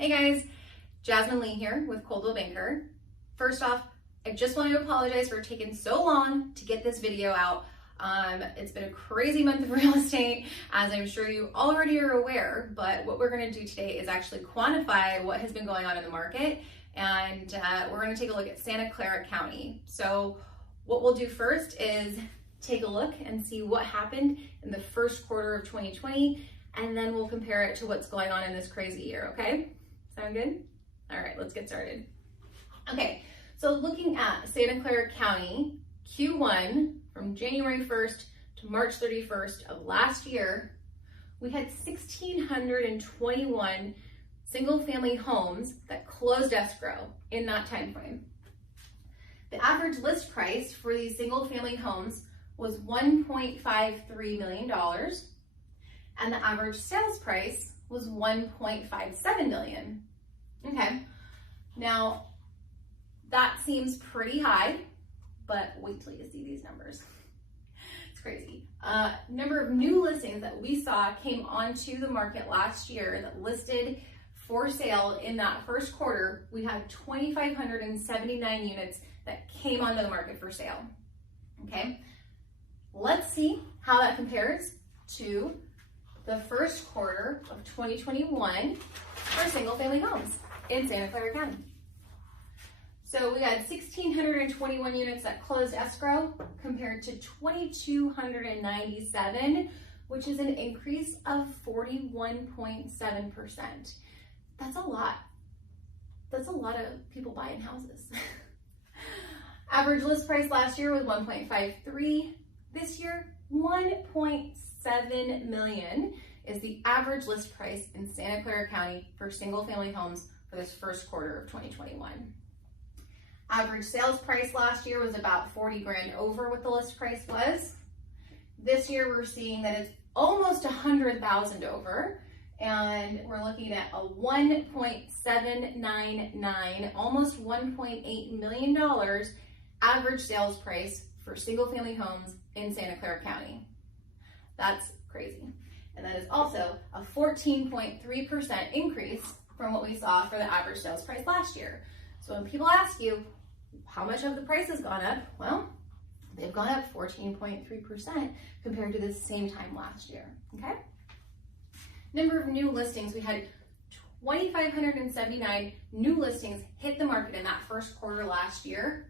Hey guys, Jasmine Lee here with Coldwell Banker. First off, I just want to apologize for taking so long to get this video out. It's been a crazy month of real estate, as I'm sure you already are aware, but what we're going to do today is actually quantify what has been going on in the market, and we're going to take a look at Santa Clara County. So what we'll do first is take a look and see what happened in the first quarter of 2020, and then we'll compare it to what's going on in this crazy year, okay? Sound good? All right, let's get started. Okay, so looking at Santa Clara County, Q1 from January 1st to March 31st of last year, we had 1,621 single-family homes that closed escrow in that time frame. The average list price for these single-family homes was $1.53 million, and the average sales price was $1.57 million. Okay, now that seems pretty high, but wait till you see these numbers. It's crazy. Number of new listings that we saw came onto the market last year that listed for sale in that first quarter. We had 2,579 units that came onto the market for sale. Okay, let's see how that compares to the first quarter of 2021 for single family homes in Santa Clara County. So we had 1,621 units that closed escrow compared to 2,297, which is an increase of 41.7%. That's a lot. That's a lot of people buying houses. Average list price last year was 1.53. This year, 1.7 million is the average list price in Santa Clara County for single family homes for this first quarter of 2021. Average sales price last year was about 40 grand over what the list price was. This year we're seeing that it's almost 100,000 over, and we're looking at a 1.799, almost $1.8 million average sales price for single family homes in Santa Clara County. That's crazy. And that is also a 14.3% increase from what we saw for the average sales price last year. So when people ask you, how much have the prices gone up? Well, they've gone up 14.3% compared to the same time last year, okay? Number of new listings, we had 2,579 new listings hit the market in that first quarter last year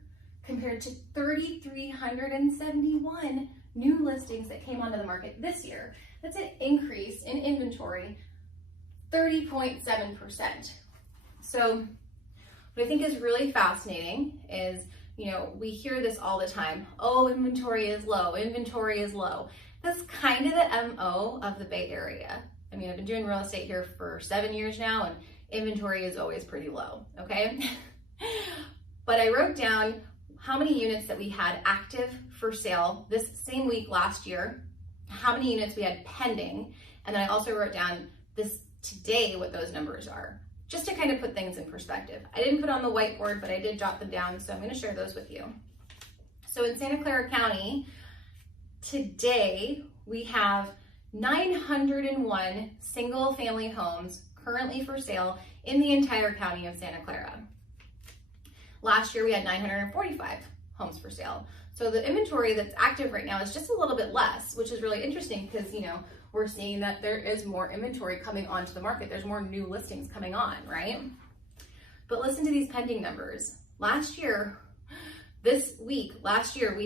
compared to 3,371 new listings that came onto the market this year. That's an increase in inventory, 30.7%. So what I think is really fascinating is, we hear this all the time. Oh, inventory is low, inventory is low. That's kind of the MO of the Bay Area. I mean, I've been doing real estate here for 7 years now, and inventory is always pretty low, okay? But I wrote down how many units that we had active for sale this same week last year, how many units we had pending, and then I also wrote down this today what those numbers are, just to kind of put things in perspective. I didn't put on the whiteboard, but I did jot them down, so I'm going to share those with you. So in Santa Clara County, today we have 901 single family homes currently for sale in the entire county of Santa Clara. Last year we had 945 homes for sale. So the inventory that's active right now is just a little bit less, which is really interesting because, we're seeing that there is more inventory coming onto the market. There's more new listings coming on, right? But listen to these pending numbers. Last year, we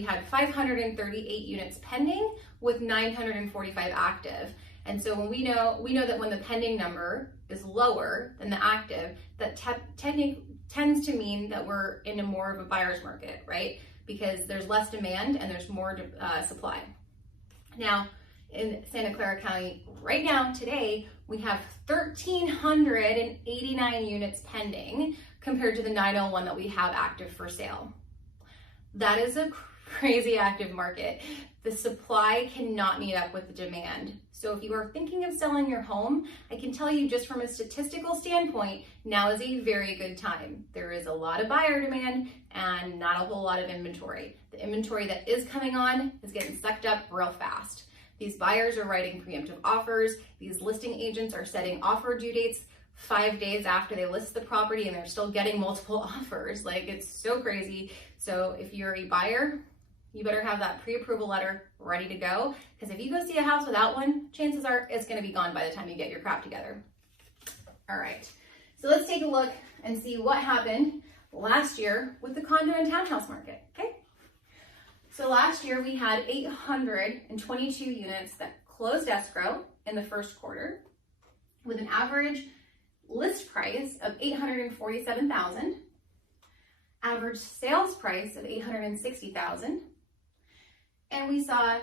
had 538 units pending with 945 active. And so when we know that when the pending number is lower than the active, that tends to mean that we're in a more of a buyer's market, right? Because there's less demand and there's more supply. Now, in Santa Clara County right now, today, we have 1,389 units pending compared to the 901 that we have active for sale. That is a crazy active market. The supply cannot meet up with the demand. So if you are thinking of selling your home, I can tell you just from a statistical standpoint, now is a very good time. There is a lot of buyer demand and not a whole lot of inventory. The inventory that is coming on is getting sucked up real fast. These buyers are writing preemptive offers. These listing agents are setting offer due dates 5 days after they list the property and they're still getting multiple offers. Like, it's so crazy. So if you're a buyer, you better have that pre-approval letter ready to go, because if you go see a house without one, chances are it's going to be gone by the time you get your crap together. All right, so let's take a look and see what happened last year with the condo and townhouse market, okay? So last year we had 822 units that closed escrow in the first quarter with an average list price of $847,000, average sales price of $860,000, and we saw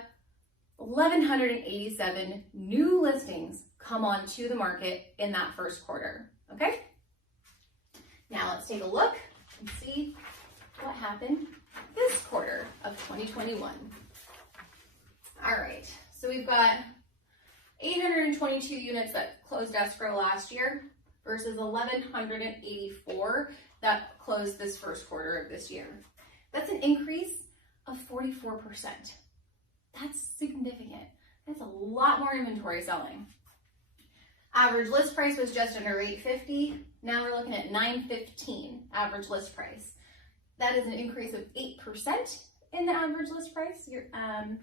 1,187 new listings come onto the market in that first quarter, okay? Now let's take a look and see what happened this quarter of 2021. All right, so we've got 822 units that closed escrow last year versus 1,184 that closed this first quarter of this year. That's an increase of 44%. That's significant. That's a lot more inventory selling. Average list price was just under $850. Now we're looking at $915 average list price. That is an increase of 8% in the average list price. And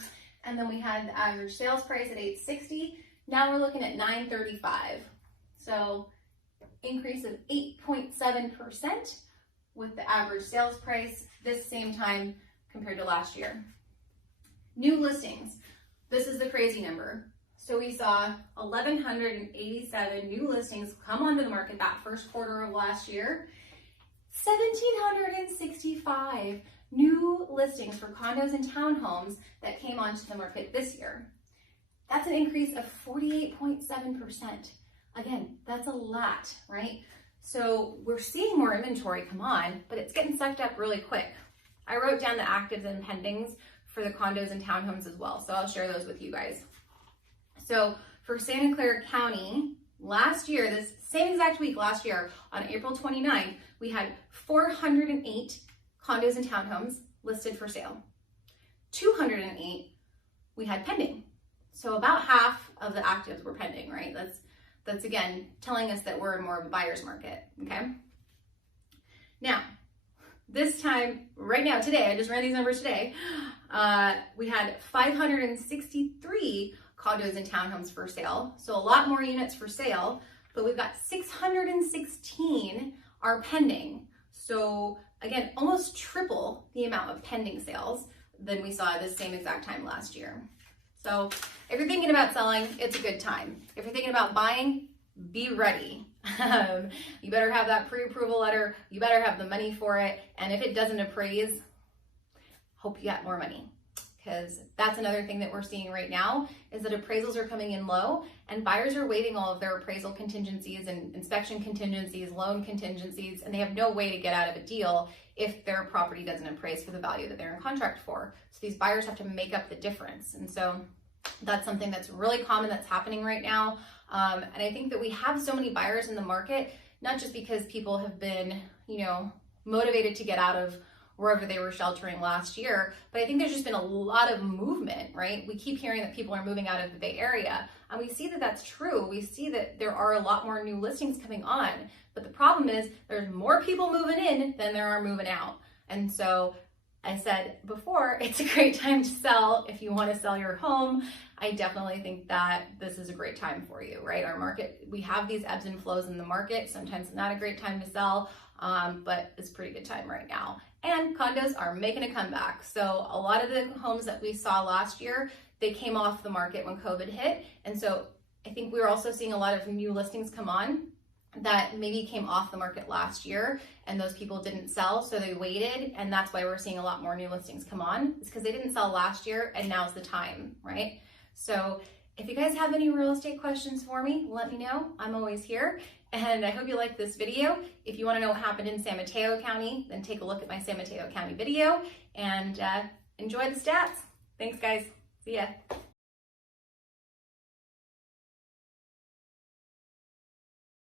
then we had the average sales price at $860. Now we're looking at $935. So increase of 8.7% with the average sales price this same time compared to last year. New listings. This is the crazy number. So we saw 1,187 new listings come onto the market that first quarter of last year. 1,765 new listings for condos and townhomes that came onto the market this year. That's an increase of 48.7%. Again, that's a lot, right? So we're seeing more inventory come on, but it's getting sucked up really quick. I wrote down the actives and pendings for the condos and townhomes as well, so I'll share those with you guys. So for Santa Clara County, last year, this same exact week last year, on April 29th, we had 408 condos and townhomes listed for sale. 208 we had pending. So about half of the actives were pending, right? That's again telling us that we're in more of a buyer's market, okay? Now, this time, right now, today, I just ran these numbers today, we had 563 condos and townhomes for sale. So a lot more units for sale, but we've got 616 are pending. So again, almost triple the amount of pending sales than we saw this same exact time last year. So if you're thinking about selling, it's a good time. If you're thinking about buying, be ready. You better have that pre-approval letter. You better have the money for it. And if it doesn't appraise, hope you got more money. Because that's another thing that we're seeing right now is that appraisals are coming in low and buyers are waiving all of their appraisal contingencies and inspection contingencies, loan contingencies, and they have no way to get out of a deal if their property doesn't appraise for the value that they're in contract for. So these buyers have to make up the difference. And so that's something that's really common that's happening right now. And I think that we have so many buyers in the market, not just because people have been, motivated to get out of wherever they were sheltering last year, but I think there's just been a lot of movement, right? We keep hearing that people are moving out of the Bay Area, and we see that that's true. We see that there are a lot more new listings coming on, but the problem is there's more people moving in than there are moving out. And so I said before, it's a great time to sell if you want to sell your home. I definitely think that this is a great time for you, right? Our market, we have these ebbs and flows in the market. Sometimes it's not a great time to sell, but it's a pretty good time right now. And condos are making a comeback. So a lot of the homes that we saw last year, they came off the market when COVID hit. And so I think we're also seeing a lot of new listings come on that maybe came off the market last year and those people didn't sell, so they waited, and that's why we're seeing a lot more new listings come on. It's because they didn't sell last year and now's the time, right? So if you guys have any real estate questions for me, let me know. I'm always here. And I hope you liked this video. If you want to know what happened in San Mateo County, then take a look at my San Mateo County video and enjoy the stats. Thanks, guys. See ya.